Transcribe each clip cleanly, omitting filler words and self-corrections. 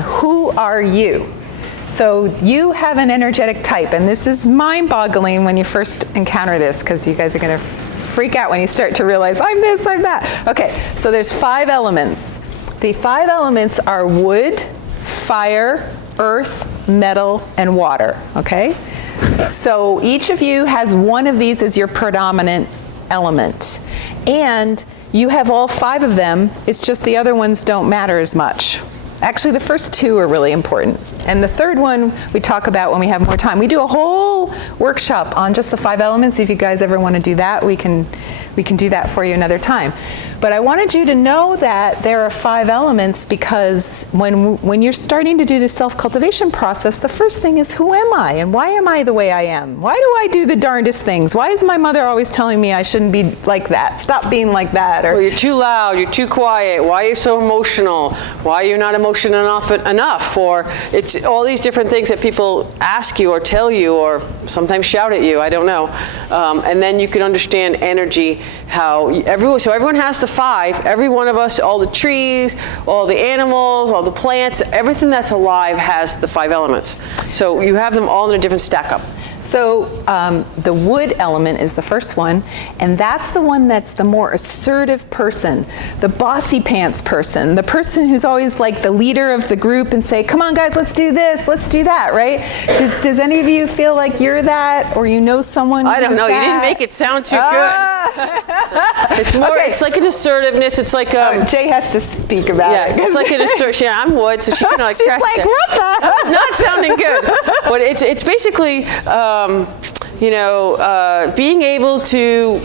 Who are you? So you have an energetic type, and this is mind-boggling when you first encounter this, because you guys are going to freak out when you start to realize, I'm this, I'm that. Okay, so there's 5 elements. The 5 elements are wood, fire, earth, metal, and water, okay? So each of you has one of these as your predominant element. And you have all 5 of them, it's just the other ones don't matter as much. Actually, the first 2 are really important. And the third one we talk about when we have more time. We do a whole workshop on just the 5 elements. If you guys ever want to do that, we can do that for you another time. But I wanted you to know that there are 5 elements because when you're starting to do this self-cultivation process, the first thing is, who am I? And why am I the way I am? Why do I do the darndest things? Why is my mother always telling me I shouldn't be like that? Stop being like that. Or you're too loud, you're too quiet. Why are you so emotional? Why are you not emotional enough? Or it's all these different things that people ask you or tell you or sometimes shout at you, I don't know. And then you can understand energy, how everyone has the 5, every one of us, all the trees, all the animals, all the plants, everything that's alive has the 5 elements. So you have them all in a different stack up. So the wood element is the first one, and that's the one that's the more assertive person, the bossy pants person, the person who's always like the leader of the group and say, come on guys, let's do this, let's do that, right? Does any of you feel like you're that, or you know someone I don't know, that? You didn't make it sound too good. It's more, okay. It's like an assertiveness, it's like Jay has to speak about it. It's like an assertion. Yeah, I'm wood, so she can like she's like, what the? Not sounding good. But it's basically, being able to,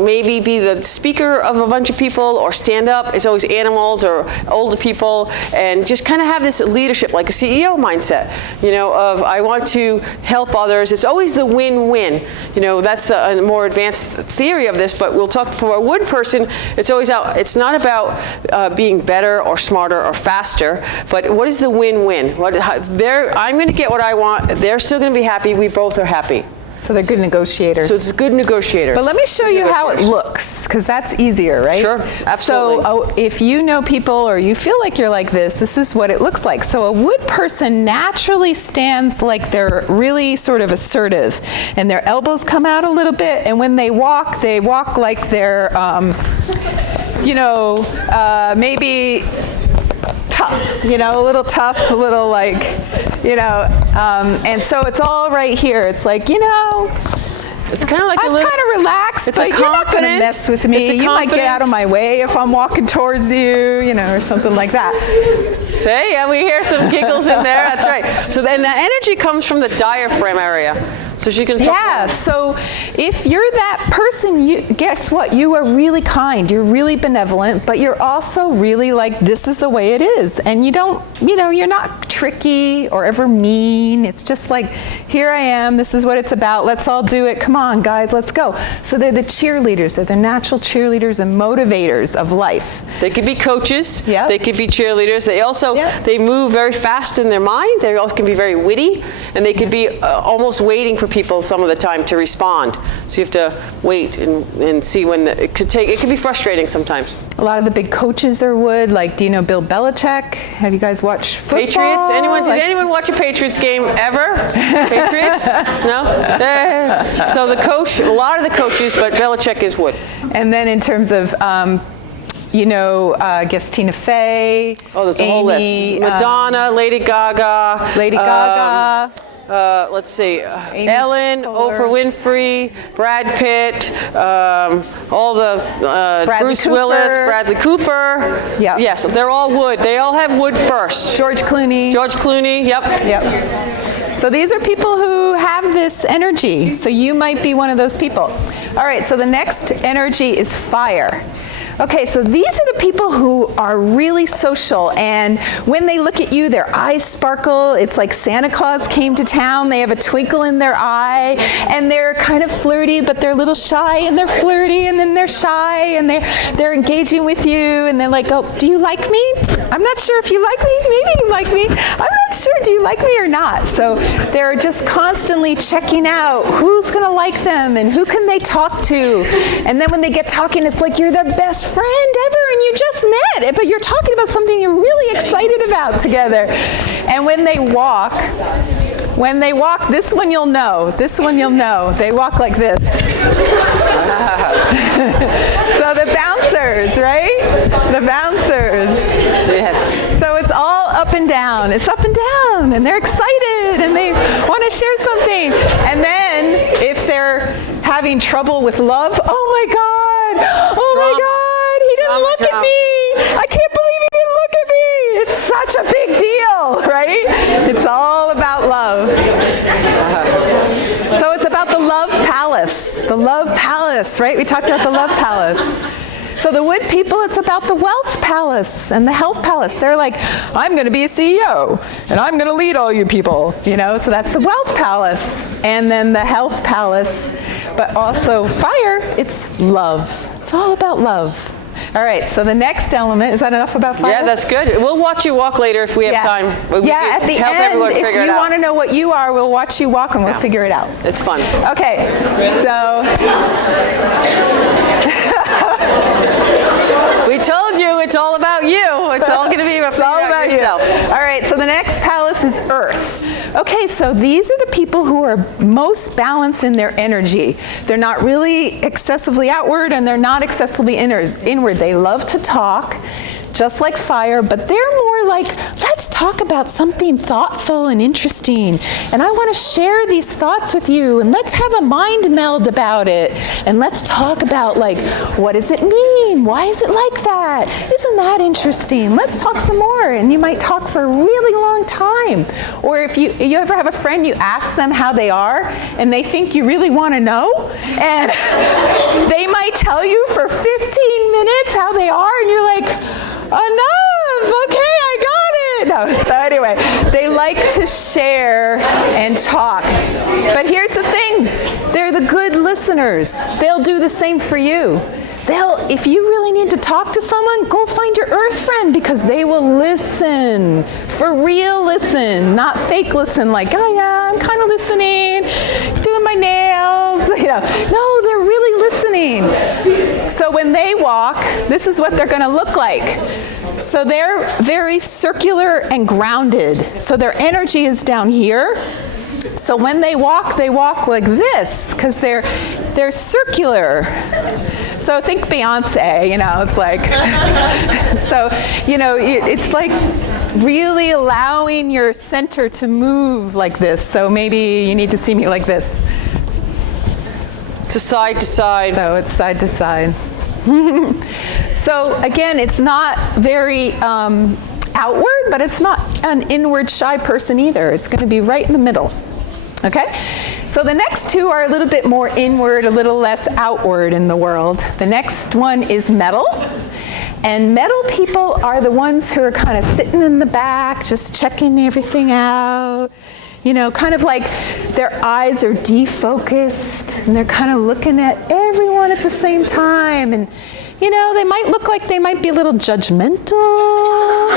maybe be the speaker of a bunch of people or stand up. It's always animals or older people, and just kind of have this leadership, like a CEO mindset, of I want to help others. It's always the win-win. That's the more advanced theory of this, but we'll talk for a wood person, it's always out. It's not about being better or smarter or faster, but what is the win-win? I'm going to get what I want. They're still going to be happy. We both are happy. So they're good negotiators. So it's good negotiators. But let me show you how it looks, because that's easier, right? Sure, absolutely. So if you know people or you feel like you're like this is what it looks like. So a wood person naturally stands like they're really sort of assertive, and their elbows come out a little bit, and when they walk like they're, maybe tough, a little tough, a little like, and so it's all right here. It's like, it's kind of like I'm kind of relaxed, but you're not going to mess with me. You might get out of my way if I'm walking towards you, or something like that. Say, yeah, we hear some giggles in there. That's right. So then the energy comes from the diaphragm area. So she can talk. Yeah, so if you're that person, guess what? You are really kind, you're really benevolent, but you're also really like, this is the way it is. And you don't, you're not tricky or ever mean. It's just like, here I am, this is what it's about, let's all do it. Come on, guys, let's go. So they're the cheerleaders, they're the natural cheerleaders and motivators of life. They could be coaches, yep. They could be cheerleaders. They also, they move very fast in their mind. They also can be very witty, and they could be almost waiting for people some of the time to respond. So you have to wait and see when it could be frustrating sometimes. A lot of the big coaches are wood. Like, do you know Bill Belichick? Have you guys watched football? Patriots? Did anyone watch a Patriots game ever? Patriots? No? So the coach, a lot of the coaches, but Belichick is wood. And then in terms of I guess Tina Fey. Oh, there's a whole list. Madonna, Lady Gaga. Let's see, Ellen, Fuller. Oprah Winfrey, Brad Pitt, all the Bruce Willis, Bradley Cooper. Yeah. Yes, they're all wood. They all have wood first. George Clooney. Yep. So these are people who have this energy. So you might be one of those people. All right, so the next energy is fire. Okay, so these are the people who are really social, and when they look at you, their eyes sparkle. It's like Santa Claus came to town. They have a twinkle in their eye, and they're kind of flirty, but they're a little shy, and they're flirty, and then they're shy, and they're engaging with you, and they're like, oh, do you like me? I'm not sure if you like me. Maybe you like me. I'm not not sure, do you like me or not? So they're just constantly checking out who's going to like them and who can they talk to. And then when they get talking, it's like you're their best friend ever and you just met, but you're talking about something you're really excited about together. And when they walk, this one you'll know, they walk like this. So the bouncers, right? The bouncers. Yes. So it's all up and down. It's up and down, and they're excited, and they want to share something. And then if they're having trouble with love, oh my God, he didn't look at me. I can't believe he didn't look at me. It's such a big deal, right? It's all about love. So it's about the love palace, right? We talked about the love palace. So the wood people, it's about the wealth palace and the health palace. They're like, I'm going to be a CEO, and I'm going to lead all you people, so that's the wealth palace. And then the health palace, but also fire, it's love. It's all about love. All right, so the next element, is that enough about fire? Yeah, that's good. We'll watch you walk later if we have time. At the end, if you want to know what you are, we'll watch you walk and we'll figure it out. It's fun. Okay, so... We told you it's all about you. It's all going to be about yourself. All right, so the next palace is Earth. Okay, so these are the people who are most balanced in their energy. They're not really excessively outward and they're not excessively inward. They love to talk, just like fire, but they're more like, let's talk about something thoughtful and interesting. And I want to share these thoughts with you, and let's have a mind meld about it. And let's talk about, like, what does it mean? Why is it like that? Isn't that interesting? Let's talk some more. And you might talk for a really long time. Or if you ever have a friend, you ask them how they are, and they think you really want to know, and they might tell you for 15 minutes how they are, and you're like, enough, okay, I got it. No, so anyway, they like to share and talk. But here's the thing, they're the good listeners. They'll do the same for you. If you really need to talk to someone, go find your earth friend, because they will listen, for real listen, not fake listen, like, oh yeah, I'm kind of listening, doing my nails, No, they're really listening. So when they walk, this is what they're going to look like. So they're very circular and grounded. So their energy is down here. So when they walk like this, because they're circular. So think Beyonce, it's like, so, it's like really allowing your center to move like this. So maybe you need to see me like this. To side to side. So it's side to side. So again, it's not very outward, but it's not an inward shy person either. It's going to be right in the middle. Okay? So the next two are a little bit more inward, a little less outward in the world. The next one is metal. And metal people are the ones who are kind of sitting in the back, just checking everything out. Kind of like their eyes are defocused, and they're kind of looking at everyone at the same time. And, they might look like they might be a little judgmental.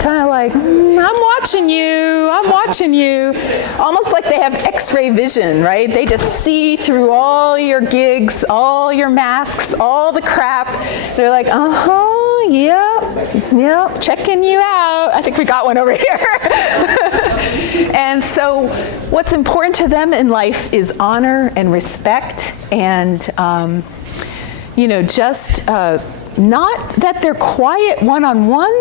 Kind of like, I'm watching you. Almost like they have X-ray vision, right? They just see through all your gigs, all your masks, all the crap. They're like, yep, checking you out. I think we got one over here. And so what's important to them in life is honor and respect and, not that they're quiet one-on-one.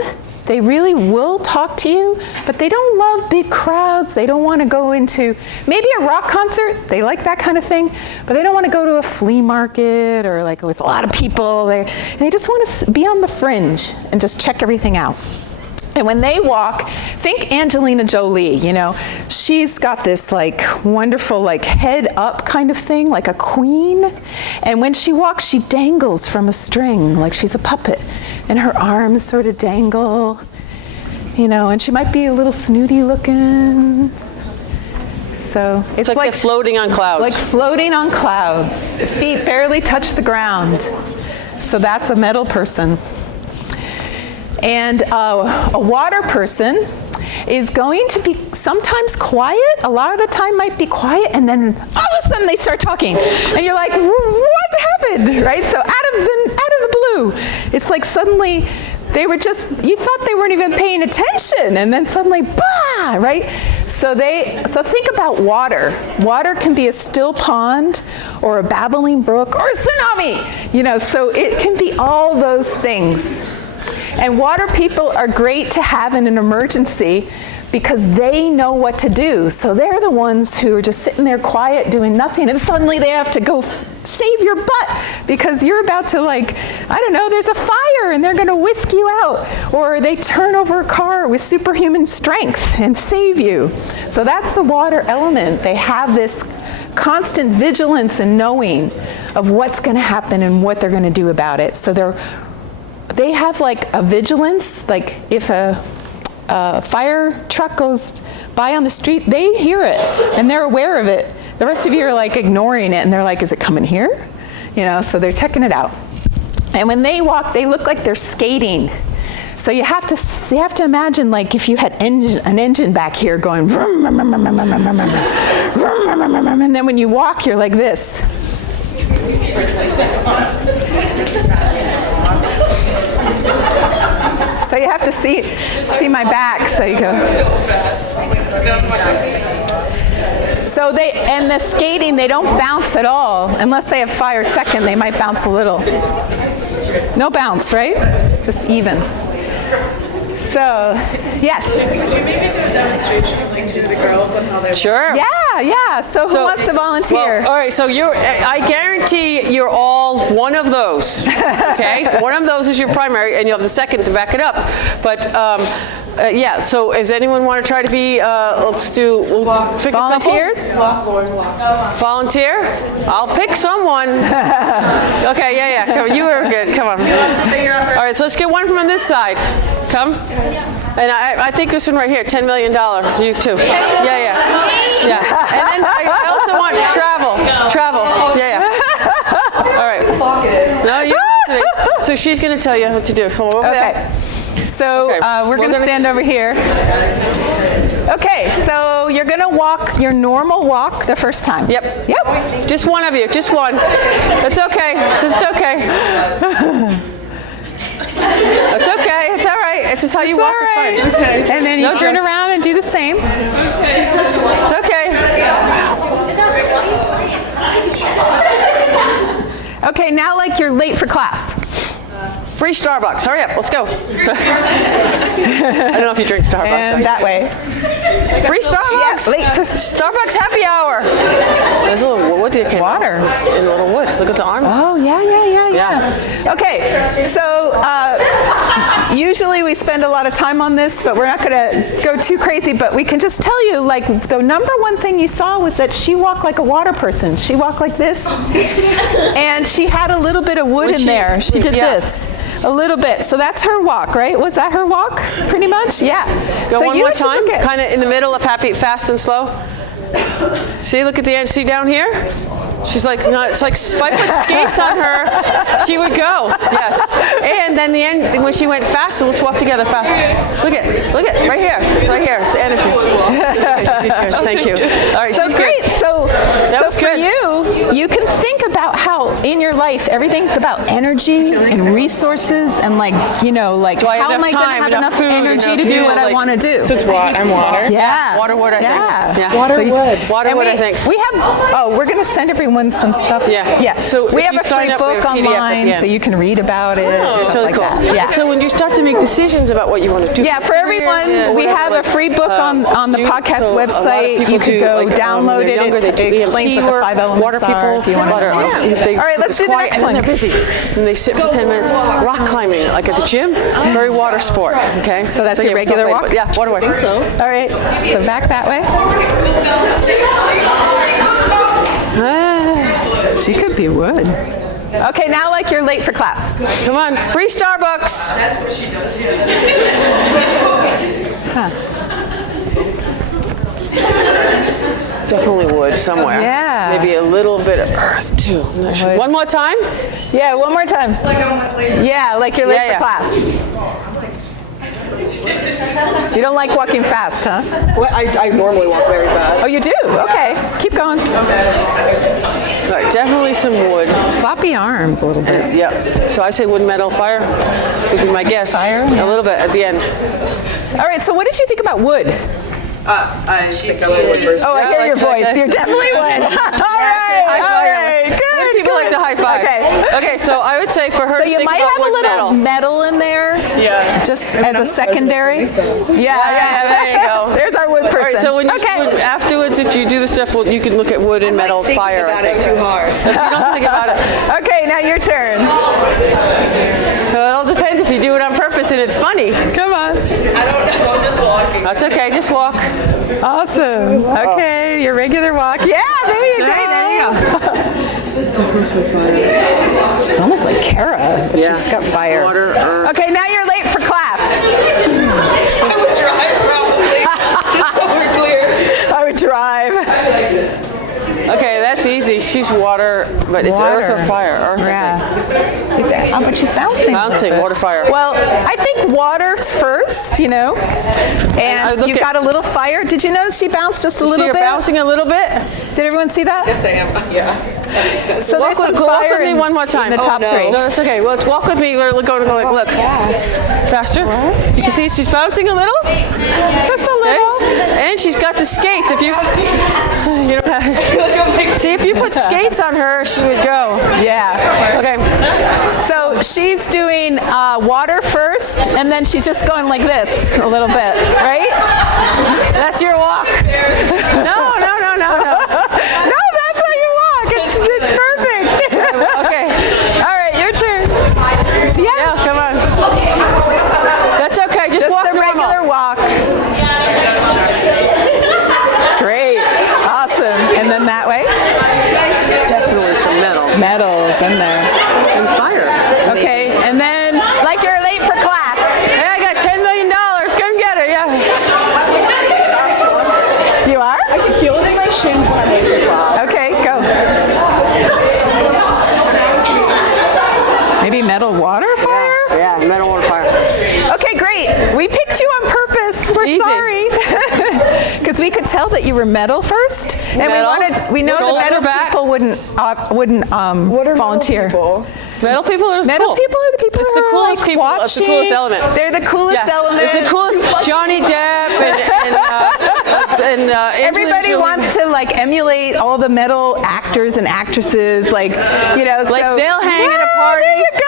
They really will talk to you, but they don't love big crowds. They don't want to go into maybe a rock concert. They like that kind of thing, but they don't want to go to a flea market or like with a lot of people. They just want to be on the fringe and just check everything out. And when they walk, think Angelina Jolie, she's got this like wonderful like head up kind of thing, like a queen. And when she walks, she dangles from a string like she's a puppet. And her arms sort of dangle, and she might be a little snooty looking. So it's like they're floating on clouds. Like floating on clouds. Feet barely touch the ground. So that's a metal person. And a water person, is going to be sometimes quiet, a lot of the time might be quiet, and then all of a sudden they start talking. And you're like, what happened, right? So out of the blue, it's like suddenly you thought they weren't even paying attention, and then suddenly, bah, right? So think about water. Water can be a still pond, or a babbling brook, or a tsunami, so it can be all those things. And water people are great to have in an emergency because they know what to do. So they're the ones who are just sitting there quiet, doing nothing, and suddenly they have to go save your butt because you're about to there's a fire and they're going to whisk you out. Or they turn over a car with superhuman strength and save you. So that's the water element. They have this constant vigilance and knowing of what's going to happen and what they're going to do about it. So they have like a vigilance, like if a fire truck goes by on the street, they hear it and they're aware of it. The rest of you are like ignoring it and they're like, is it coming here? So they're checking it out. And when they walk, they look like they're skating. So you have to imagine like if you had an engine back here going vroom, vroom, vroom, vroom, vroom, vroom, vroom, vroom, vroom, vroom, and then when you walk, you're like this. So you have to see my back. So you go. So and the skating, they don't bounce at all. Unless they have fire second, they might bounce a little. No bounce, right? Just even. So, yes? Could you maybe do a demonstration of like 2 of the girls on how they're... Sure. Yeah. So who wants to volunteer? Well, all right, so I guarantee you're all one of those, okay? One of those is your primary, and you'll have the second to back it up. But, yeah, so does anyone want to try to be, we'll pick volunteers? A couple? Volunteer? I'll pick someone. Okay, yeah. Come on, you were good, come on. All right, so let's get one from this side. Come. And I think this one right here, $10 million. You too. Yeah. And then I also want travel. Yeah. All right. No, you have to be. So she's going to tell you what to do. So over there. So we're going to stand over here. Okay, so you're going to walk your normal walk the first time. Yep. Just one of you. Just one. It's okay. It's okay. It's okay. It's all right. It's just how you walk. It's fine. Okay. And then you turn around and do the same. It's okay. Okay, now like you're late for class. Free Starbucks. Hurry up. Let's go. I don't know if you drink Starbucks. And that way. Free Starbucks. Yeah, late for Starbucks happy hour. There's a little wood. Water. In a little wood. Look at the arms. Oh, yeah. Okay, so usually we spend a lot of time on this, but we're not going to go too crazy, but we can just tell you, like, the number one thing you saw was that she walked like a water person. She walked like this, and she had a little bit of wood in there. She did this. A little bit. So that's her walk, right? Was that her walk, pretty much? Yeah. Go one more time, kind of in the middle of happy, fast and slow. See, look at the end. See down here? She's like, it's like if I put skates on her, she would go. Yes. And then the end, when she went faster, let's walk together fast. Look at, right here. It's right here. It's energy. Thank you. All right. So great. Good. So for you can think about how in your life everything's about energy and resources and how am I going to have enough energy to do what I want to do? So it's I'm water? Yeah. Water, I think. Yeah. Water, wood, I think. We're going to send everyone some stuff. Yeah. So we have a free book online, so you can read about it. It's really cool. Yeah. So when you start to make decisions about what you want to do. Yeah, for everyone, we have a free book on the podcast website. You could go download it. It explains what the 5 elements water people, are. If you want to know. All right, let's do the next one. And they're busy. And they sit for 10 minutes. Rock climbing, like at the gym, very water sport. Okay. So that's your regular walk? Yeah, water. I think so. All right. So back that way. She could be wood. Okay, now like you're late for class. Come on, free Starbucks. That's what she does. Definitely wood somewhere. Yeah. Maybe a little bit of earth too. One more time? Yeah, one more time. Like I'm late. Yeah, like you're late for class. You don't like walking fast, huh? Well, I normally walk very fast. Oh, you do? Okay. Keep going. All right, definitely some wood. Floppy arms a little bit. Yeah. So I say wood, metal, fire would be my guess. Fire? A little bit at the end. All right, so what did you think about wood? I think I'm a wood person. Oh, I Yeah, hear your like voice. that. You're definitely wood. All High right, all five. right. Good, Wood people like good. the high five. Okay. Okay, so I would say for her So to you think might about have a wood, little metal in there. Yeah. Just as a secondary. Yeah, there you go. There's our wood person. All right, so when you okay. afterwards, if you do the stuff, well, you can look at wood and metal, fire. I think. too hard. If you don't think about it, Okay, now your turn. it all depends if you do it on purpose and it's funny. Come on. I don't know. I'm just walking. That's okay, just walk. Awesome. Okay, your regular walk. Yeah, there you go. There you go. She's almost like Kara, but she's got fire. Water, earth. Okay, now you're late for class. I would drive probably. Just so we're clear. I would drive. Okay, that's easy. She's water, but it's earth or fire. Earth, I think. Yeah. Oh, but she's bouncing. Bouncing, water, fire. Well, I think water's first, you know, I and look you at- got a little fire. Did you notice she bounced just a See little her bit? bouncing a little bit? Did everyone see that? Yes, I am. Yeah. So there's some walk fire with me in, one more time. in the top no. three. No, that's okay. Well, walk with me. We're going to go like, look. Faster. You can see she's bouncing a little. Just a Okay. little. And she's got the skates. If you don't have, see, if you put skates on her, she would go. Yeah. Okay. So she's doing water first, and then she's just going like this a little bit, right? That's your walk. No. No, that's how you walk. It's perfect. Okay. All right, your turn. Yeah, Yeah. come on. That's okay. Just walk a normal. regular walk. Great. Awesome. And then that way? Definitely some metal. Metals in there. And fire. Okay, and then like you're late for class. Hey, I got $10 million. Come get it. Yeah. You are? I can feel it in my shins when I'm late for class. Okay, go. Maybe metal, water, fire? Yeah, metal or fire. Okay, great. We picked you on purpose. We're Easy. sorry. Because we could tell that you were metal first, and Metal. we know Shoulders the are metal back. people wouldn't volunteer. Metal people are Metal cool. people are the people It's who the are coolest like people. watching. It's the coolest element. They're the coolest element. It's the coolest. Johnny Depp and Everybody wants to like emulate all the metal actors and actresses, like Like so, they'll hang at a yeah, party. There you go.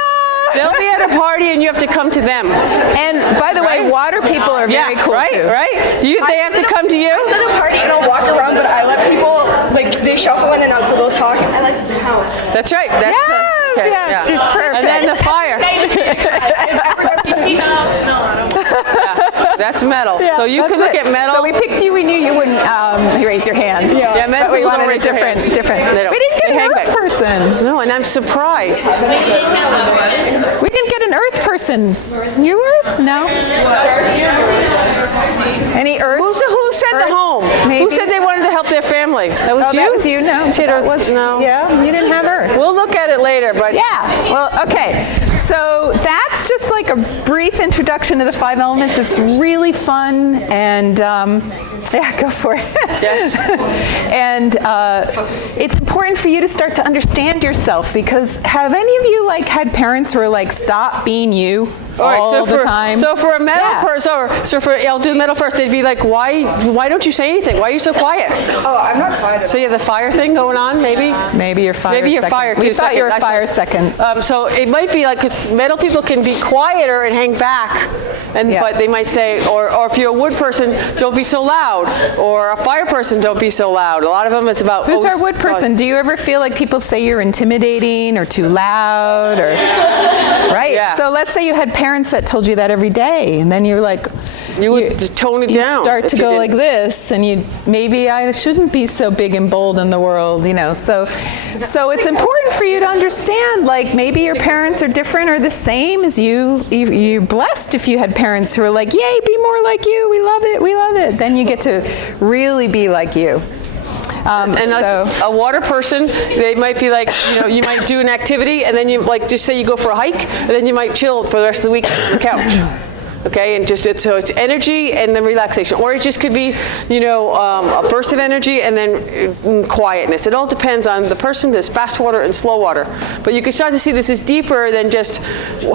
They'll be at a party and you have to come to them. And by the way, Right? water people are very cool right, too. right. They have to come to you. I sit at a party and I'll walk around, but I let people, like, they shuffle in and out so they'll talk, and I like count. That's right. That's Yes, she's perfect. And then the fire. That's metal. So you That's can look it. at metal. So we picked you. We knew you wouldn't raise your hand. Yeah, metal But we people wanted don't a raise their different. hands. Different. They don't. We didn't get They an hang earth back. person. No, and I'm surprised. We didn't get an earth person. You earth? No. Any earth? Who said the Earth? home? Maybe. Who said they wanted to help their family? That was Oh, you? that was you. No, Shit, that was no. Yeah, you didn't have earth. We'll look at it later, but Yeah. Well, okay. So that's just like a brief introduction to the 5 elements. It's really fun, and yeah, go for it. Yes. And it's important for you to start to understand yourself, because have any of you like had parents who are like, stop being you all the time? So for a metal Yeah. person, so for I'll do the metal first. They'd be like, why don't you say anything? Why are you so quiet? Oh, I'm not quiet. So you have the fire thing going on, maybe. Maybe you're fire. Maybe you're second. fire too. We thought you were second. fire second. So it might be like, because metal people can be quieter and hang back, and Yeah. but they might say, or if you're a wood person, don't be so loud, or a fire person, don't be so loud. A lot of them, it's about Who's our wood person? Do you ever feel like people say you're intimidating or too loud, or right? Yeah. So let's say you had parents that told you that every day, and then you're like, You would just tone it you down start if to you go didn't. like this, and maybe I shouldn't be so big and bold in the world, So it's important for you to understand, like maybe your parents are different or the same as you. You're blessed if you had parents who are like, yay, be more like you. We love it. We love it. Then you get to really be like you. And a water person, they might be like, you might do an activity, and then you like just say you go for a hike, and then you might chill for the rest of the week on the couch. Okay, and so it's energy and then relaxation, or it just could be, a burst of energy and then quietness. It all depends on the person. There's fast water and slow water, but you can start to see this is deeper than just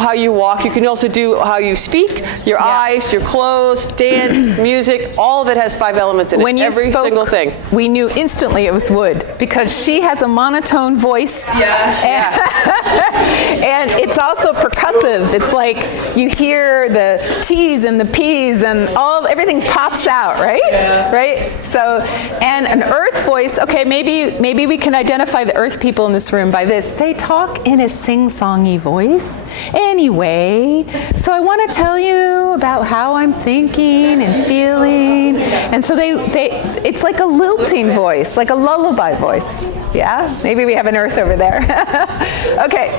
how you walk. You can also do how you speak, your eyes, your clothes, dance, music. All of it has 5 elements in it. When you every spoke, single thing. We knew instantly it was wood because she has a monotone voice. And it's also percussive. It's like you hear the T's and the P's and everything pops out, right? Right? So, and an earth voice, okay, maybe we can identify the earth people in this room by this. They talk in a sing-songy voice. Anyway, so I want to tell you about how I'm thinking and feeling. And so it's like a lilting voice, like a lullaby voice. Yeah? Maybe we have an earth over there. Okay.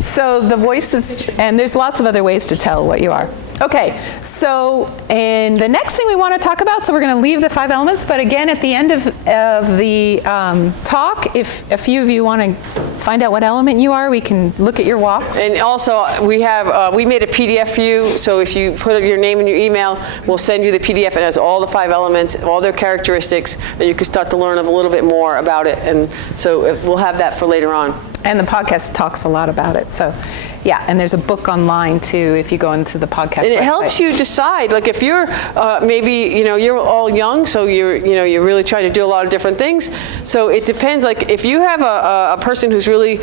So the voices, and there's lots of other ways to tell what you are. Okay, so and the next thing we want to talk about, so we're going to leave the 5 elements, but again at the end of the talk, if a few of you want to find out what element you are, we can look at your walk. And also we made a PDF for you, so if you put your name and your email, we'll send you the PDF. It has all the 5 elements, all their characteristics, and you can start to learn a little bit more about it. And so we'll have that for later on. And the podcast talks a lot about it, so yeah, and there's a book online too if you go into the podcast. And it website. helps you decide, like if you're maybe you're all young, so you're really trying to do a lot of different things. So it depends. Like if you have a person who's really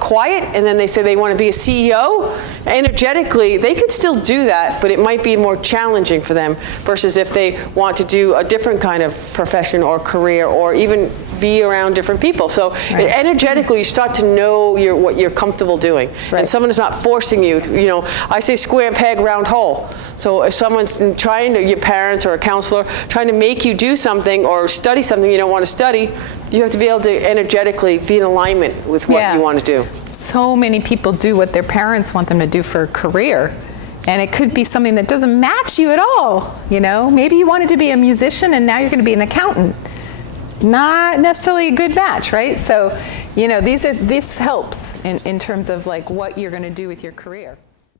quiet, and then they say they want to be a CEO, energetically they could still do that, but it might be more challenging for them versus if they want to do a different kind of profession or career or even be around different people. So energetically you start to know what you're comfortable doing. And someone is not forcing you. I say square peg, round hole. So if someone's trying to, your parents or a counselor, trying to make you do something or study something you don't want to study, you have to be able to energetically be in alignment with what you want to do. So many people do what their parents want them to do for a career. And it could be something that doesn't match you at all. Maybe you wanted to be a musician and now you're going to be an accountant. Not necessarily a good match, right? So, this helps in terms of like what you're going to do with your career.